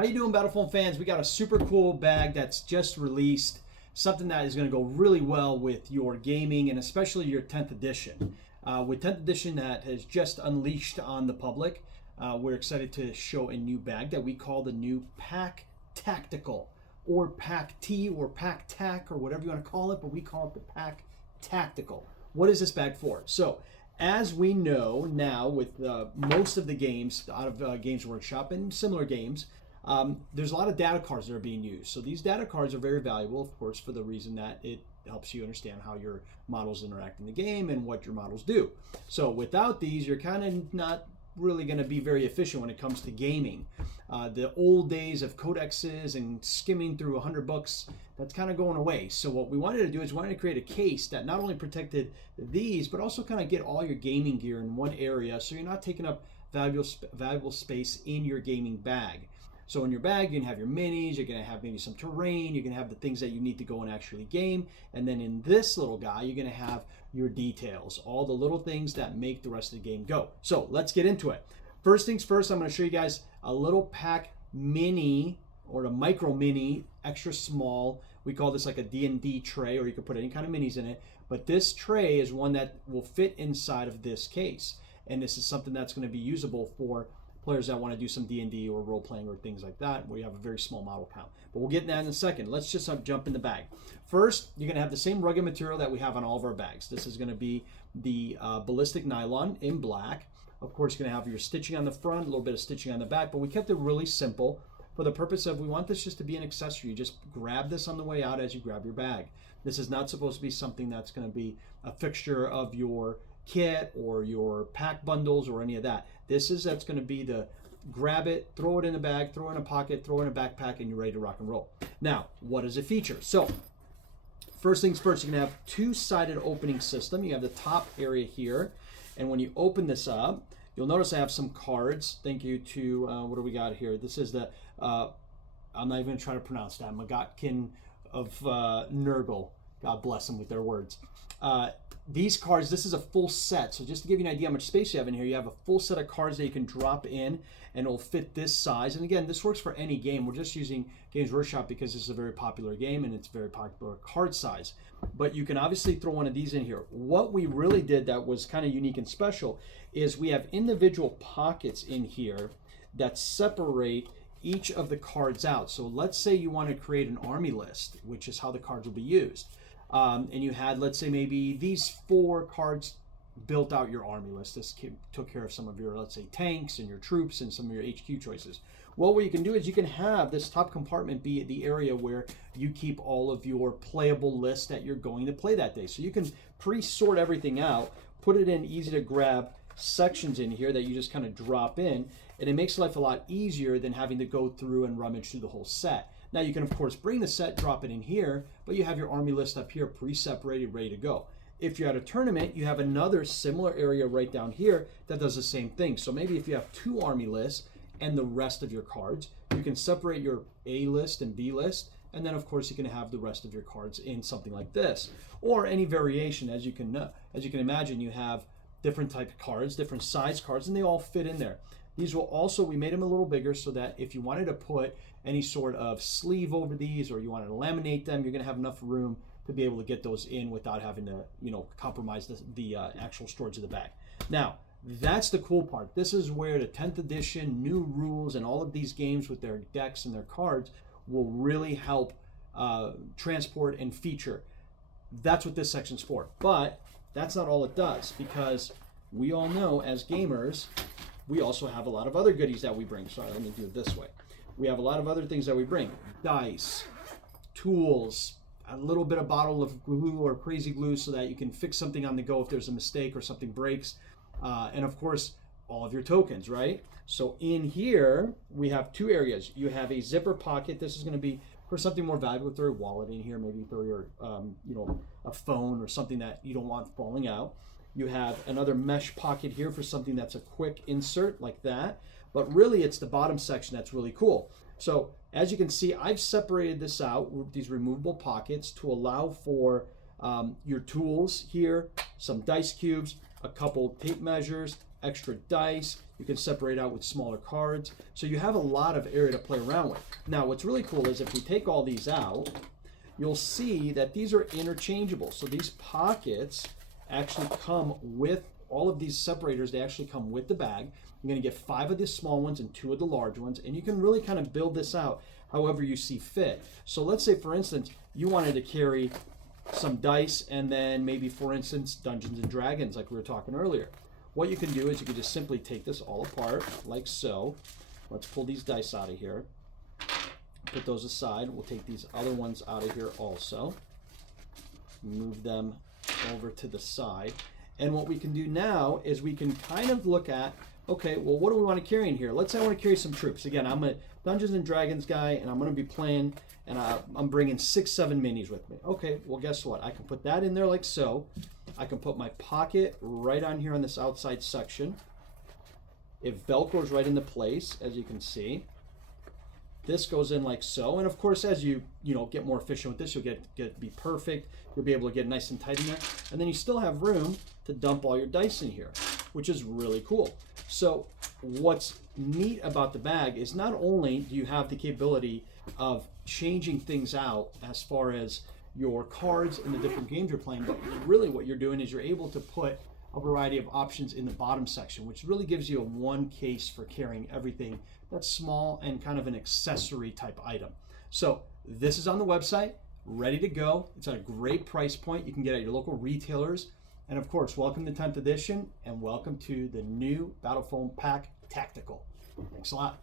How you doing, Battlefield fans? We got a super cool bag that's just released, something that is going to go really well with your gaming and especially your 10th edition. With 10th edition that has just unleashed on the public, we're excited to show a new bag that we call the new P.A.C.K Tactical, or P.A.C.K or P.A.C.K or whatever you want to call it, but we call it the P.A.C.K Tactical. What is this bag for? So, as we know now with most of the games out of Games Workshop and similar games, there's a lot of data cards that are being used. So these data cards are very valuable, of course, for the reason that it helps you understand how your models interact in the game and what your models do. So without these, you're kind of not really going to be very efficient when it comes to gaming. The old days of codexes and skimming through 100 books, that's kind of going away. So what we wanted to do is we wanted to create a case that not only protected these, but also kind of get all your gaming gear in one area, so you're not taking up valuable space in your gaming bag. So in your bag, you can have your minis, you're gonna have maybe some terrain, you're gonna have the things that you need to go and actually game. And then in this little guy, you're gonna have your details, all the little things that make the rest of the game go. So let's get into it. First things first, I'm gonna show you guys a little P.A.C.K mini, or a micro mini, extra small. We call this like a D&D tray, or you can put any kind of minis in it. But this tray is one that will fit inside of this case. And this is something that's gonna be usable for players that want to do some D&D or role-playing or things like that, where you have a very small model count. But we'll get to that in a second. Let's just jump in the bag. First, you're going to have the same rugged material that we have on all of our bags. This is going to be the ballistic nylon in black. Of course, you're going to have your stitching on the front, a little bit of stitching on the back, but we kept it really simple for the purpose of we want this just to be an accessory. You just grab this on the way out as you grab your bag. This is not supposed to be something that's going to be a fixture of your kit or your pack bundles or any of that. That's going to be the grab it, throw it in a bag, throw it in a pocket, throw it in a backpack, and you're ready to rock and roll. Now, what does it feature? So, first things first, you're going to have two-sided opening system. You have the top area here, and when you open this up, you'll notice I have some cards. Thank you to, what do we got here? This is the, I'm not even going to try to pronounce that, Magatkin of Nurgle. God bless them with their words. These cards, this is a full set. So just to give you an idea how much space you have in here, you have a full set of cards that you can drop in and it'll fit this size. And again, this works for any game. We're just using Games Workshop because this is a very popular game and it's a very popular card size. But you can obviously throw one of these in here. What we really did that was kind of unique and special is we have individual pockets in here that separate each of the cards out. So let's say you want to create an army list, which is how the cards will be used. And you had, let's say, maybe these 4 cards built out your army list. This took care of some of your, let's say, tanks and your troops and some of your HQ choices. Well, what you can do is you can have this top compartment be the area where you keep all of your playable lists that you're going to play that day. So you can pre-sort everything out, put it in easy to grab sections in here that you just kind of drop in, and it makes life a lot easier than having to go through and rummage through the whole set. Now you can of course bring the set, drop it in here, but you have your army list up here pre-separated, ready to go. If you're at a tournament, you have another similar area right down here that does the same thing. So maybe if you have 2 army lists and the rest of your cards, you can separate your A list and B list, and then of course you can have the rest of your cards in something like this. Or any variation, as you can imagine, you have different type of cards, different size cards, and they all fit in there. These will also, we made them a little bigger so that if you wanted to put any sort of sleeve over these or you wanted to laminate them, you're going to have enough room to be able to get those in without having to, compromise the actual storage of the bag. Now, that's the cool part. This is where the 10th edition, new rules, and all of these games with their decks and their cards will really help transport and feature. That's what this section's for. But that's not all it does, because we all know as gamers, we also have a lot of other goodies that we bring. Sorry, let me do it this way. We have a lot of other things that we bring. Dice, tools, a little bit of bottle of glue or crazy glue so that you can fix something on the go if there's a mistake or something breaks. And of course, all of your tokens, right? So in here, we have 2 areas. You have a zipper pocket. This is going to be for something more valuable. Throw your wallet in here, maybe throw your, a phone or something that you don't want falling out. You have another mesh pocket here for something that's a quick insert like that. But really, it's the bottom section that's really cool. So as you can see, I've separated this out with these removable pockets to allow for your tools here, some dice cubes, a couple tape measures, extra dice. You can separate out with smaller cards. So you have a lot of area to play around with. Now, what's really cool is if we take all these out, you'll see that these are interchangeable. So these pockets actually come with all of these separators. They actually come with the bag. You're going to get 5 of the small ones and 2 of the large ones, and you can really kind of build this out however you see fit. So let's say, for instance, you wanted to carry some dice and then maybe, for instance, Dungeons and Dragons like we were talking earlier. What you can do is you can just simply take this all apart like so. Let's pull these dice out of here. Put those aside. We'll take these other ones out of here also. Move them over to the side. And what we can do now is we can kind of look at, okay, well, what do we want to carry in here? Let's say I want to carry some troops. Again, I'm a Dungeons and Dragons guy, and I'm going to be playing, and I'm bringing 6, 7 minis with me. Okay, well, guess what? I can put that in there like so. I can put my pocket right on here on this outside section. It Velcros right into place, as you can see. This goes in like so, and of course, as you get more efficient with this, you'll get be perfect. You'll be able to get nice and tight in there, and then you still have room to dump all your dice in here, which is really cool. So what's neat about the bag is not only do you have the capability of changing things out as far as your cards and the different games you're playing, but really what you're doing is you're able to put a variety of options in the bottom section, which really gives you a one case for carrying everything that's small and kind of an accessory type item. So this is on the website, ready to go. It's at a great price point. You can get it at your local retailers. And of course, welcome to 10th edition and welcome to the new Battle Foam P.A.C.K Tactical. Thanks a lot.